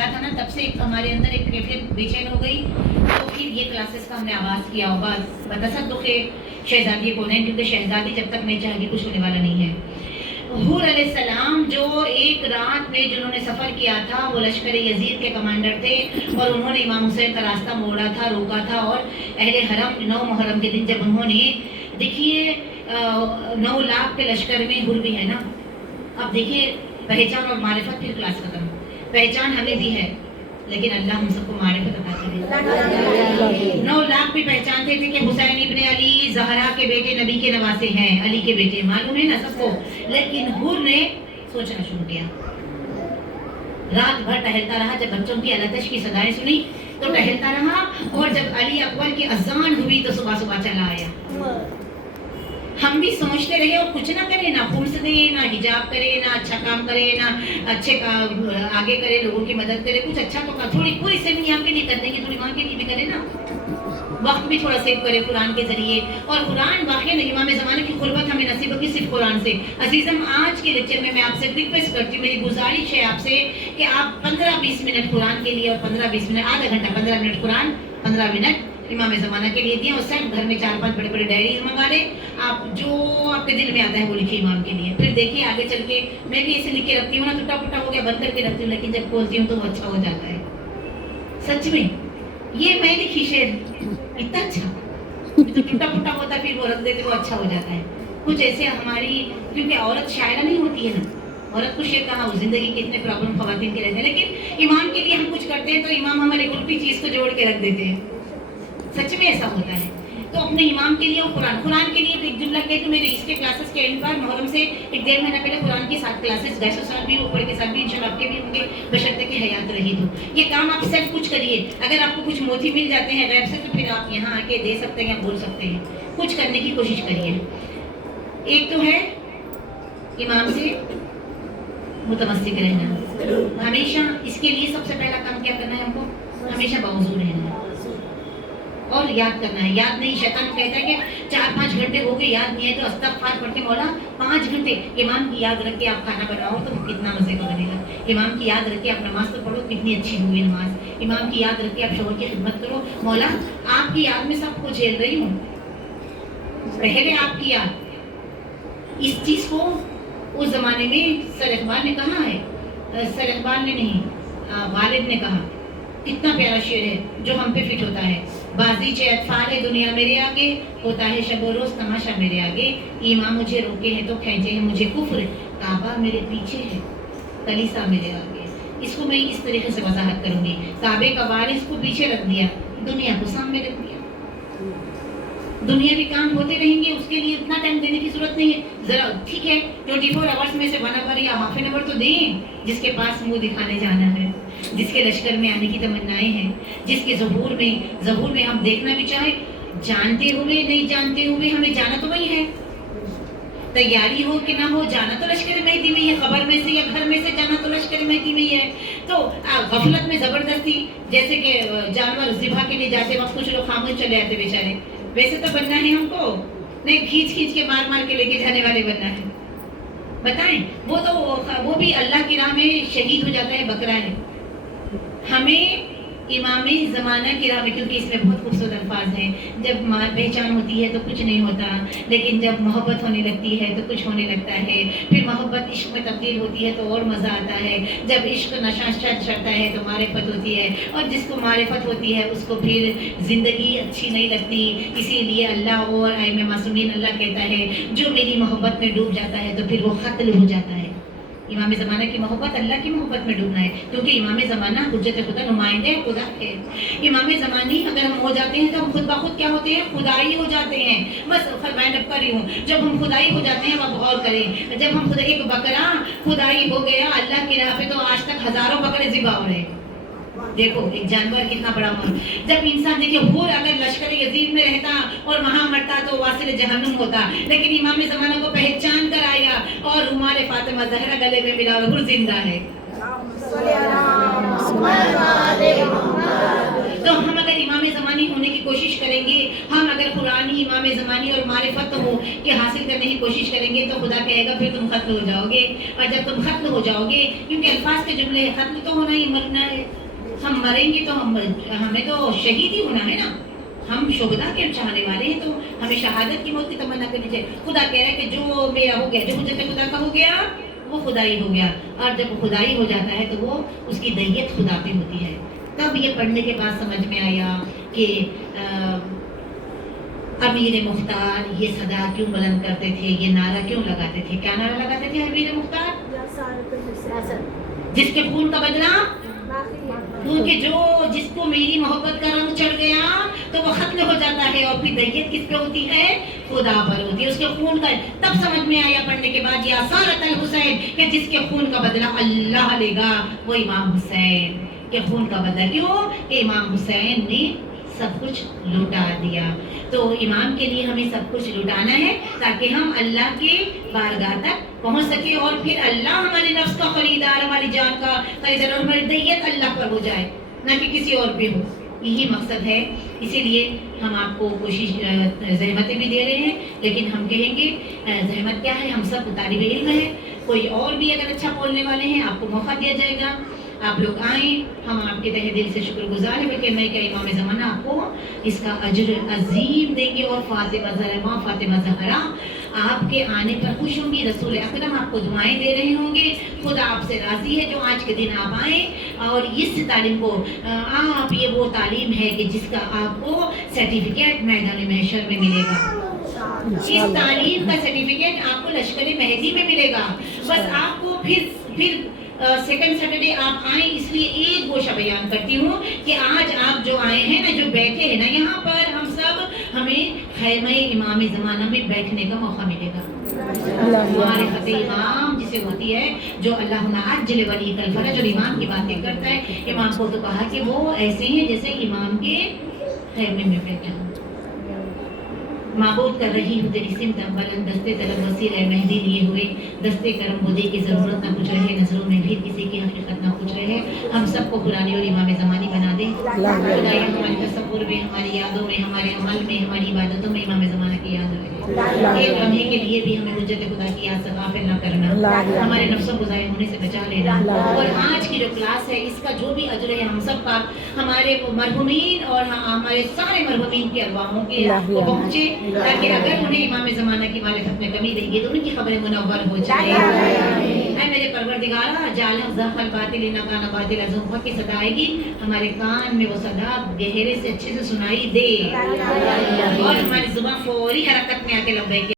پڑھا تھا نا تب سے ہمارے اندر ایک کیفیت بے چین ہو گئی. تو پھر یہ کلاسز کا ہم نے آغاز کیا ہوگا بتصدق شہزادی کو نہیں, کیونکہ شہزادی جب تک نہیں چاہے گی کچھ ہونے والا نہیں ہے. حور علیہ السلام جو ایک رات میں جنہوں نے سفر کیا تھا وہ لشکر یزید کے کمانڈر تھے, اور انہوں نے امام حسین کا راستہ موڑا تھا, روکا تھا. اور اہل حرم 9 محرم کے دن جب انہوں نے دیکھیے 9 لاکھ کے لشکر میں حر بھی ہے نا. اب دیکھیے پہچان اور معرفت, پھر کلاس ختم. پہچان ہمیں بھی ہے لیکن اللہ ہم سب کو معرفت عطا کرے. 9 لاکھ بھی پہچانتے تھے کہ حسین ابن علی زہرا کے بیٹے, نبی کے نواسے ہیں, علی کے بیٹے, معلوم ہے نا سب کو. لیکن حر نے سوچنا شروع کیا, رات بھر ٹہلتا رہا. جب بچوں کی التش کی صدائیں سنی تو ٹہلتا رہا, اور جب علی اکبر کی اذان ہوئی تو صبح صبح چلا آیا. ہم بھی سوچتے رہے اور کچھ نہ کرے, نہ پھولس دے, نہ حجاب کرے, نہ اچھا کام کرے, نہ اچھے آگے کرے, لوگوں کی مدد کرے. کچھ اچھا تو تھوڑی پوری سیونگ یہاں کے لیے کر دیں گے, تھوڑی وہاں کے لیے بھی کرے نا. وقت بھی تھوڑا سیو کرے قرآن کے ذریعے. اور قرآن واقعی امام زمانے کی قربت ہمیں نصیب ہوگی صرف قرآن سے. عزیزم آج کے لیکچر میں آپ سے ریکویسٹ کرتی ہوں, میری گزارش ہے آپ سے کہ آپ 15-20 منٹ قرآن کے لیے, اور 15-20 منٹ, آدھا گھنٹہ 15 منٹ قرآن, 15 منٹ امام زمانہ کے لیے دیں. اور سب گھر میں 4-5 بڑے بڑے ڈائریز منگا لیں. آپ جو آپ کے دل میں آتا ہے وہ لکھیے امام کے لیے. پھر دیکھیے آگے چل کے, میں بھی ایسے لکھ کے رکھتی ہوں نا, ٹوٹا پھوٹا ہو گیا بند کر کے رکھتی ہوں, لیکن جب کھولتی ہوں تو وہ اچھا ہو جاتا ہے. سچ میں یہ میں لکھی شعر اتنا اچھا, ٹوٹا پھوٹا ہوتا ہے پھر وہ رکھ دیتے, وہ اچھا ہو جاتا ہے. کچھ ایسے ہماری, کیونکہ عورت شاعرہ نہیں ہوتی ہے نا, عورت کو شعر کہاں, زندگی کے اتنے پرابلم خواتین کے رہتے ہیں, لیکن امام کے لیے ہم کچھ کرتے ہیں تو امام ہماری الٹی چیز کو جوڑ کے رکھ دیتے ہیں. سچ میں ایسا ہوتا ہے. تو اپنے امام کے لیے اور قرآن کے لیے ایک جملہ کہے تو میرے اس کے کلاسز کے اینڈ پر محرم سے 1.5 مہینہ پہلے قرآن کی 7 کلاسز 250 سال بھی اوپر کے ساتھ بھی انشاءاللہ آپ کے بھی ہوں گے, بشرطے کہ حیات رہی تو. یہ کام آپ سب کچھ کریے. اگر آپ کو کچھ موتی مل جاتے ہیں غیب سے تو پھر آپ یہاں آ کے دے سکتے ہیں, بول سکتے ہیں. کچھ کرنے کی کوشش کریے. ایک تو ہے امام سے متمسک رہنا ہمیشہ. اس کے لیے سب سے پہلا کام کیا کرنا ہے ہم کو, ہمیشہ باوضو رہنا ہے اور یاد کرنا ہے. یاد نہیں, شیطان کہتا ہے کہ 4-5 گھنٹے ہو گئے یاد نہیں ہے تو استغفار پڑھ کے مولا 5 گھنٹے. امام کی یاد رکھ کے آپ کھانا بناؤ تو کتنا مزے کا بنے گا. امام کی یاد رکھ کے آپ نماز تو پڑھو, کتنی اچھی ہوئی نماز. امام کی یاد رکھ کے آپ شوہر کی خدمت کرو, مولا آپ کی یاد میں سب کو جھیل رہی ہوں, پہلے آپ کی یاد. اس چیز کو اس زمانے میں سر اقبال نے کہا ہے, سر اقبال نے نہیں, غالب نے کہا. کتنا پیارا شعر ہے جو ہم پہ فٹ ہوتا ہے. بازیچے اطفال ہے دنیا میرے آگے, ہوتا ہے شب و روز تماشا میرے آگے. امام مجھے روکے ہیں تو کھینچے ہیں مجھے کفر, کعبہ میرے پیچھے ہے کلیسا میرے آگے. اس کو میں اس طریقے سے وضاحت کروں گی. کعبے کا وارث کو پیچھے رکھ دیا, دنیا کو سامنے رکھ دیا. دنیا کے کام ہوتے رہیں گے, اس کے لیے اتنا ٹائم دینے کی ضرورت نہیں ہے. ذرا ٹھیک ہے 24 آورس میں سے 1 آور یا ½ آن آور تو دیں, جس کے پاس منہ دکھانے جانا ہے, جس کے لشکر میں آنے کی تمنائیں ہیں, جس کے ظہور میں ہم دیکھنا بھی چاہیں, جانتے ہوئے نہیں جانتے ہوئے ہمیں جانا تو وہی ہے. تیاری ہو کہ نہ ہو جانا تو لشکر مہدی میں ہی ہے, خبر میں سے یا گھر میں سے جانا تو لشکر مہدی میں ہی ہے. تو غفلت میں زبردستی, جیسے کہ جانور ذبح کے لیے جاتے وقت کچھ لوگ خاموش چلے آتے بیچارے, ویسے تو بننا ہے ہم کو نہیں, کھینچ کے مار کے لے کے جانے والے بننا ہے. بتائیں وہ بھی اللہ کی راہ میں شہید ہو جاتا ہے, بکرا ہے. ہمیں امام زمانہ کی راہ میں, کیونکہ اس میں بہت خوبصورت الفاظ ہیں. جب پہچان ہوتی ہے تو کچھ نہیں ہوتا, لیکن جب محبت ہونے لگتی ہے تو کچھ ہونے لگتا ہے. پھر محبت عشق میں تبدیل ہوتی ہے تو اور مزہ آتا ہے. جب عشق نشہ چڑھتا ہے تو معرفت ہوتی ہے, اور جس کو معرفت ہوتی ہے اس کو پھر زندگی اچھی نہیں لگتی. اسی لیے اللہ اور ائمہ معصومین اللہ کہتا ہے جو میری محبت میں ڈوب جاتا ہے تو پھر وہ قتل ہو جاتا ہے. امام زمانہ کی محبت اللہ کی محبت میں ڈوبنا ہے, کیونکہ امام زمانہ حجت خدا نمائندے خدا ہے. امام زمانی اگر ہم ہو جاتے ہیں تو ہم خود بخود کیا ہوتے ہیں, خدائی ہو جاتے ہیں. بس میں ڈب کر رہی ہوں, جب ہم خدائی ہو جاتے ہیں اب غور کریں, جب ہم خدا ایک بکرا خدائی ہو گیا اللہ کی راہ پہ تو آج تک ہزاروں بکرے ذبح ہو رہے. دیکھو ایک جانور کتنا بڑا مال. جب انسان دیکھیے حور اگر لشکر یزید میں رہتا اور وہاں مرتا تو واصل جہنم ہوتا, لیکن امام زمانہ کو پہچان کر آیا اور رومال فاطمہ زہرا گلے میں ملا اور حور زندہ ہے. تو ہم اگر امام زمانی ہونے کی کوشش کریں گے, ہم اگر قرآنی امام زمانی روحانی اور معرفت ہو کہ حاصل کرنے کی کوشش کریں گے تو خدا کہے گا پھر تم ختم ہو جاؤ گے. اور جب تم ختم ہو جاؤ گے, کیونکہ الفاظ کے جملے ہیں, ختم تو ہونا ہی, مرنا ہے. ہم مریں گے تو ہمیں تو شہید ہی ہونا ہے نا. ہم شہدا کے چاہنے والے ہیں تو ہمیں شہادت کی موت کی تمنا کرنی چاہیے. خدا کہہ رہا ہے کہ جو میرا ہو گیا, جو حجت خدا کا ہو گیا وہ خدائی ہو گیا. اور جب خدائی ہو جاتا ہے تو وہ اس کی دیت خدا پہ ہوتی ہے. تب یہ پڑھنے کے بعد سمجھ میں آیا کہ امیر مختار یہ صدا کیوں بلند کرتے تھے, یہ نعرہ کیوں لگاتے تھے. کیا نعرہ لگاتے تھے امیر مختار؟ جس کے خون کا بدلہ, کیونکہ جس کو میری محبت کا رنگ چڑھ گیا تو وہ ختم ہو جاتا ہے, اور پھر دیت کس پہ ہوتی ہے؟ خدا پر ہوتی ہے, اس کے خون کا. تب سمجھ میں آیا پڑھنے کے بعد, یا سارت الحسین, کہ جس کے خون کا بدلہ اللہ لے گا وہ امام حسین کے خون کا بدلہ. کیوں کہ امام حسین نے سب کچھ لوٹا دیا. تو امام کے لیے ہمیں سب کچھ لوٹانا ہے تاکہ ہم اللہ کے بارگاہ تک پہنچ سکے, اور پھر اللہ ہمارے نفس کا خریدار, ہماری جان کا خریدار, اور ہماری دیت اللہ پر ہو جائے نہ کہ کسی اور پہ ہو. یہی مقصد ہے. اسی لیے ہم آپ کو کوشش زحمتیں بھی دے رہے ہیں, لیکن ہم کہیں گے زحمت کیا ہے, ہم سب طالب علم ہیں. کوئی اور بھی اگر اچھا بولنے والے ہیں آپ کو موقع دیا جائے گا, آپ لوگ آئیں, ہم آپ کے تہ دل سے شکر گزار ہیں. بلکہ میں کہ امام زمانہ آپ کو اس کا اجر عظیم دیں گے. اور فاطمہ زہرا, فاطمہ زہرا آپ کے آنے پر خوش ہوں گی. رسول اکرم آپ کو دعائیں دے رہے ہوں گے. خدا آپ سے راضی ہے جو آج کے دن آپ آئیں, اور اس تعلیم کو آپ, یہ وہ تعلیم ہے کہ جس کا آپ کو سرٹیفکیٹ میدان محشر میں ملے گا. اس تعلیم کا سرٹیفکیٹ آپ کو لشکر مہدی میں ملے گا. بس آپ کو پھر سیکنڈ سیٹرڈے آپ آئیں. اس لیے ایک گوشہ بیان کرتی ہوں کہ آج آپ جو آئے ہیں نا, جو بیٹھے ہیں نا یہاں پر, ہم سب, ہمیں خیمہ امام زمانہ میں بیٹھنے کا موقع ملے گا. معرفت امام جسے ہوتی ہے, جو اللہ عجل ولی کل فرج, اور امام کی باتیں کرتا ہے. امام کو تو کہا کہ وہ ایسے ہیں جیسے امام کے خیمے میں بیٹھے ہوں. معبود کر رہی ہوں تیری سمت بلند, دستے طلب وسیل ہے مہدی لیے ہوئے, دستے کرم بدے کی ضرورت نہ کچھ رہے, نظروں میں بھی کسی کی حقیقت نہ کچھ رہے. ہم سب کو قرآنی اور امام زمانی بنا دے. خدایا ہمارے تصور میں, ہماری یادوں میں, ہمارے عمل میں, ہماری عبادتوں میں امام زمانہ کی یاد رہے. ایک لمحے کے لیے بھی ہمیں حجت خدا کی یاد سے غافل نہ کرنا, ہمارے نفسوں کو ضائع ہونے سے بچا لینا. اور آج کی جو کلاس ہے اس کا جو بھی اجر ہے ہم سب کا, ہمارے مرحومین اور ہمارے سارے مرحومین کے ارواحوں کے وہ پہنچے, تاکہ اگر انہیں امام زمانہ کی معرفت میں کمی رہی ہے تو ان کی خبریں منور ہو جائے. اے میرے پروردگارا, جعل ذاق الباطل نکان باطل ازم کی صدا آئے گی, ہمارے کان میں وہ صدا گہرے سے اچھے سے سنائی دے, اور ہماری زبان فوری حرکت میں آ کے لبیک